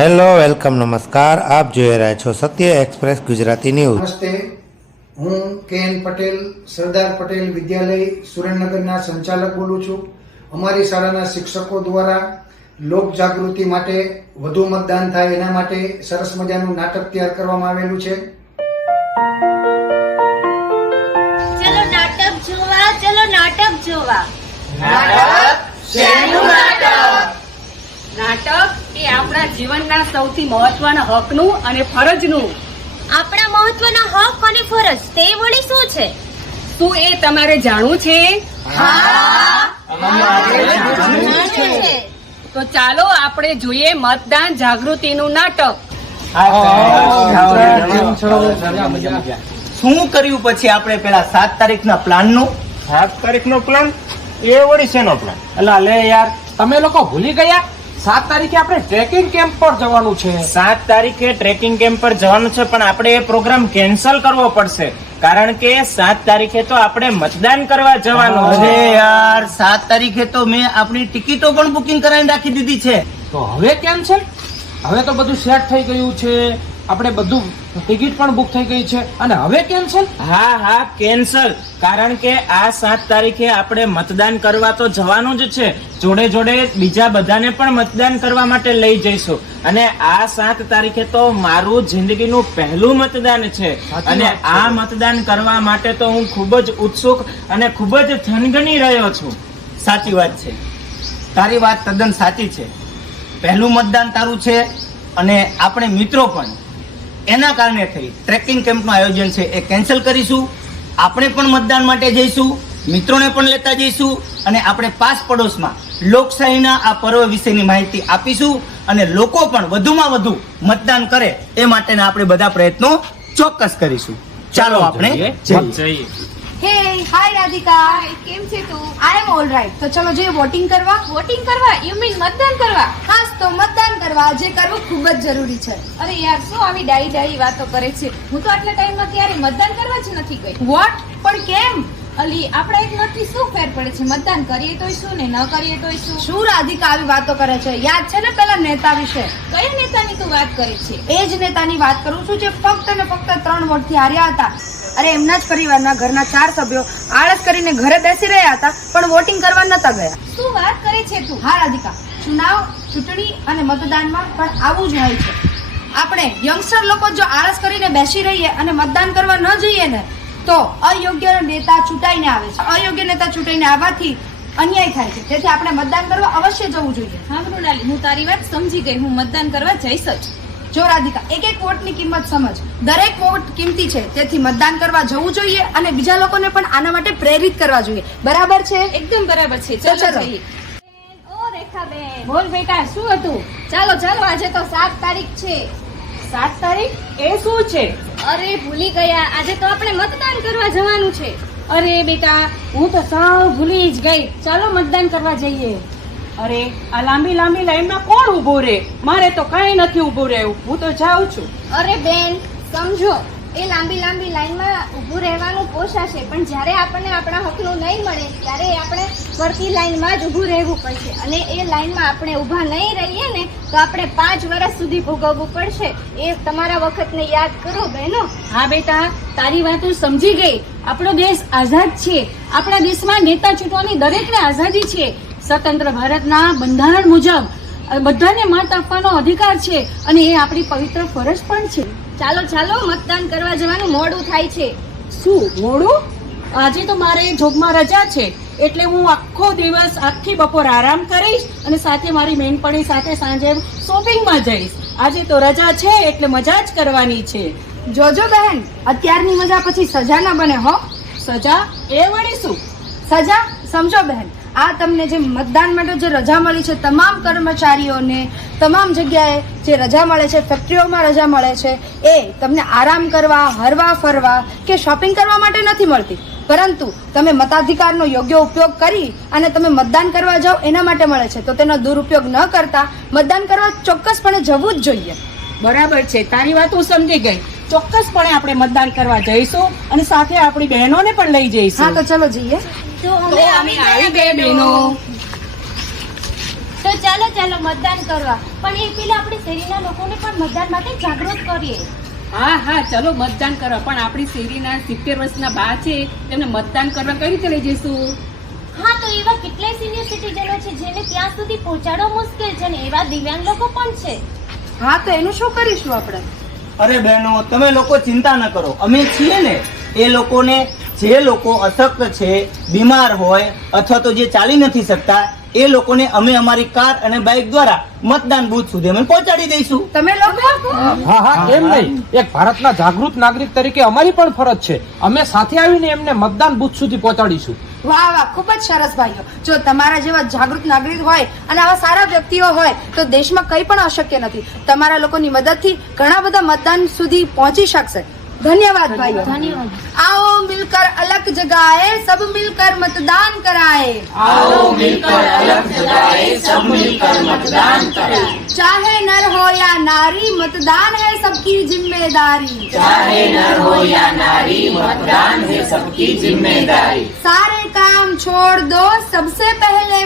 Hello, welcome, નમસ્કાર. આપ જોઈ રહ્યા છો સત્ય એક્સપ્રેસ ગુજરાતી ન્યૂઝ. નમસ્તે, હું કેએન પટેલ, સરદાર પટેલ વિદ્યાલય સુરેન્દ્રનગરના સંચાલક બોલું છું. અમારી શાળાના શિક્ષકો દ્વારા લોક જાગૃતિ માટે વધુ મતદાન થાય એના માટે સરસ મજાનું નાટક તૈયાર કરવામાં આવેલું છે. ચલો નાટક જોવા, ચલો નાટક જોવા. નાટક એ આપણા જીવનના સૌથી મહત્વના હકનું અને ફરજનું. આપણા મહત્વના હક અને ફરજ તે વળી શું છે? શું એ તમારે જાણવું છે? તો ચાલો આપણે જોઈએ મતદાન જાગૃતિનું નાટક. શું કર્યું પછી આપણે પેલા 7 તારીખના પ્લાનનું? 7 તારીખનો પ્લાન? એ વળી શેનો પ્લાન? અલા લે યાર, તમે લોકો ભૂલી ગયા? 7 તારીખે આપણે ટ્રેકિંગ કેમ્પ પર જવાનું છે. 7 તારીખે ટ્રેકિંગ કેમ્પ પર જવાનું છે, પણ આપણે એ પ્રોગ્રામ કેન્સલ કરવો પડશે, કારણ કે 7 તારીખે તો આપણે મતદાન કરવા જવાનું છે. અરે યાર, 7 તારીખે તો મેં આપણી ટિકિટો પણ બુકિંગ કરાવીને રાખી દીધી છે. તો હવે કેન્સલ? હવે તો બધું સેટ થઈ ગયું છે, આપણે બધું ટિકિટ પણ બુક થઈ ગઈ છે, અને હવે કેન્સલ? હા, કેન્સલ, કારણ કે આ 7 તારીખે આપણે મતદાન કરવા તો જવાનું જ છે, જોડે જોડે બીજા બધાને પણ મતદાન કરવા માટે લઈ જઈશું. અને આ 7 તારીખે તો મારું જિંદગીનું પહેલું મતદાન છે, અને આ મતદાન કરવા માટે તો હું ખૂબ જ ઉત્સુક અને ખૂબ જ થનગની રહ્યો છું. સાચી વાત છે, તારી વાત તદ્દન સાચી છે. પહેલું મતદાન તારું છે, અને આપણે મિત્રો પણ એના કારણે થઈ ટ્રેકિંગ કેમ્પનું આયોજન છે એ કેન્સલ કરીશું. આપણે પણ મતદાન માટે જઈશું, મિત્રોને પણ લેતા જઈશું, અને આપણે પાસ પડોશમાં લોકશાહીના આ પર્વ વિશેની માહિતી આપીશું, અને લોકો પણ વધુમાં વધુ મતદાન કરે એ માટેના આપણે બધા પ્રયત્નો ચોક્કસ કરીશું. ચાલો આપણે જઈએ. હે હાય રાધિકા, કેમ છે તું? આઈ એમ ઓલ રાઈટ. તો ચલો જઈએ વોટિંગ કરવા. વોટિંગ કરવા? યુ મીન મતદાન કરવા? હા, તો મતદાન કરવા જે કરવું ખૂબ જ જરૂરી છે. અરે યાર, શું આવી ડાઈ વાતો કરે છે? હું તો આટલા ટાઈમમાં ક્યારે મતદાન કરવા જ નથી ગઈ. વોટ? પણ કેમ? અલી, આપણા એક મતથી શું ફેર પડે છે? મતદાન કરીએ તોય શું ને ન કરીએ તોય શું? શું રાધિકા આવી વાતો કરે છે? યાદ છે ને પેલા નેતા વિશે? કયા નેતાની તું વાત કરે છે? એ જ નેતાની વાત કરું છું જે ફક્ત ને ફક્ત 3 વોટથી હાર્યા હતા. અરે એમના જ પરિવારના ઘરના 4 સભ્યો આળસ કરીને ઘરે બેસી રહ્યા હતા, પણ વોટિંગ કરવા નતા ગયા. શું વાત કરે છે તું? હા રાધિકા, ચૂંટણી અને મતદાનમાં પણ આવું જ હોય છે. આપણે યંગસ્ટર લોકો જો આળસ કરીને બેસી રહીએ અને મતદાન કરવા ન જઈએ ને, તો અયોગ્ય નેતા ચૂંટાઈને આવે છે. અયોગ્ય નેતા ચૂંટાઈને આવવાથી અન્યાય થાય છે. તેથી આપણે મતદાન કરવા અવશ્ય જવું જોઈએ. હા મૃણાલી, હું તારી વાત સમજી ગઈ. હું મતદાન કરવા જઈશ જ. જો રાધિકા, એક વોટની કિંમત સમજ. દરેક વોટ કિંમતી છે, તેથી મતદાન કરવા જવું જોઈએ, અને બીજા લોકોને પણ આના માટે પ્રેરિત કરવા જોઈએ. બરાબર છે? એકદમ બરાબર છે. તો ચલો ચલો. જઈએ. ઓ રેખાબેન, બોલ બેટા, શું હતું? ચાલો આજે તો 7 તારીખ છે. 7 તારીખ એ શું છે? અરે ભૂલી ગયા, આજે તો આપણે મતદાન કરવા જવાનું છે. અરે બેટા, હું તો સાવ ભૂલી જ ગઈ. ચાલો મતદાન કરવા જઈએ. અરે આ લાંબી લાઈનમાં કોણ ઊભું રહે? મારે તો કઈ નથી ઊભું રહેવું, હું તો જાઉં છું. અરે બેન, સમજો, એ લાંબી લાઈનમાં ઊભું રહેવાનું પોસાશે, પણ જ્યારે આપણને આપણા હકનું નહીં મળે ત્યારે આપણે ફરતી લાઈનમાં જ ઊભું રહેવું પડશે. અને એ લાઈનમાં આપણે ઊભા નહીં રહીએ ને તો આપણે 5 વર્ષ સુધી ભોગવવું પડશે. એ તમારા વખતને યાદ કરો બહેનો. હા બેટા, તારી વાત હું સમજી ગઈ. આપણો દેશ આઝાદ છે. આપણા દેશમાં નેતા ચૂંટવાની દરેકને આઝાદી છે. સ્વતંત્ર ભારતના બંધારણ મુજબ બધાને મત આપવાનો અધિકાર છે, અને એ આપણી પવિત્ર ફરજ પણ છે. ચાલો મતદાન કરવા જવાનું મોડું થાય છે. શું મોડું? આજે તો મારે જોબમાં રજા છે, એટલે હું આખો દિવસ આખી બપોર આરામ કરીશ, અને સાથે મારી બહેનપણી સાથે સાંજે શોપિંગમાં જઈશ. આજે તો રજા છે, એટલે મજા જ કરવાની છે. જોજો બહેન, અત્યારની મજા પછી સજા ન બને હો. સજા? એ વળી શું? સજા સમજો બહેન, આ તમને જે મતદાન માટે જે રજા મળી છે, તમામ કર્મચારીઓને તમામ જગ્યાએ જે રજા મળે છે, ફેક્ટરીઓમાં રજા મળે છે, એ તમને આરામ કરવા, હરવા ફરવા કે શોપિંગ કરવા માટે નથી મળતી, પરંતુ તમે મતાધિકારનો યોગ્ય ઉપયોગ કરી અને તમે મતદાન કરવા જાઓ એના માટે મળે છે. તો તેનો દુરુપયોગ ન કરતા મતદાન કરવા ચોક્કસપણે જવું જ જોઈએ. બરાબર છે, તારી વાત હું સમજી ગઈ. ચોક્કસપણે આપણે મતદાન કરવા જઈશું, અને સાથે આપણી બહેનોને પણ લઈ જઈશું. હા, તો ચલો જઈએ. તો તો અમે આવી ગઈ બહેનો. તો ચાલો ચાલો મતદાન કરવા, પણ એ પેલા આપણે શેરીના લોકોને પણ મતદાન માટે જાગૃત કરીએ. હા હા ચલો મતદાન કરવા, પણ આપણી શેરીના 70 વર્ષના બા છે તેમને મતદાન કરવા કઈ રીતે લઈ જઈશું? હા, તો એવા કેટલાય સિનિયર સિટીઝનો છે જેને ત્યાં સુધી પહોંચાડવા મુશ્કેલ છે, ને એવા દિવ્યાંગ લોકો પણ છે. હા, તો એનું શું કરીશું આપણે? અરે બહેનો, તમે લોકો ચિંતા ન કરો, અમે છીએ ને. એ લોકોને, જે લોકો અશક્ત છે, બીમાર હોય અથવા તો જે ચાલી નથી શકતા, એ લોકોને અમે અમારી કાર અને બાઇક દ્વારા મતદાન બૂથ સુધી અમે પહોંચાડી દઈશું. તમે લોકો હા હા કેમ નહીં, એક ભારતના જાગૃત નાગરિક તરીકે અમારી પણ ફરજ છે. અમે સાથે આવીને એમને મતદાન બૂથ સુધી પહોંચાડીશું. વાહ વાહ, ખૂબ જ સરસ ભાઈઓ. જો તમારા જેવા જાગૃત નાગરિક હોય અને આવા સારા વ્યક્તિઓ હોય તો દેશમાં કંઈ પણ અશક્ય નથી. તમારા લોકોની મદદથી ઘણા બધા મતદાન સુધી પહોંચી શકશે. ધન્યવાદ ભાઈઓ. ધન્યવાદ. आओ मिलकर अलग जगाए, सब मिलकर मतदान कराए. आओ मिलकर अलग जगाए, सब मिलकर मतदान करें. चाहे नर हो या नारी, मतदान है सबकी जिम्मेदारी. चाहे नर हो या नारी, मतदान है सबकी जिम्मेदारी. सारे काम छोड़ दो, सबसे पहले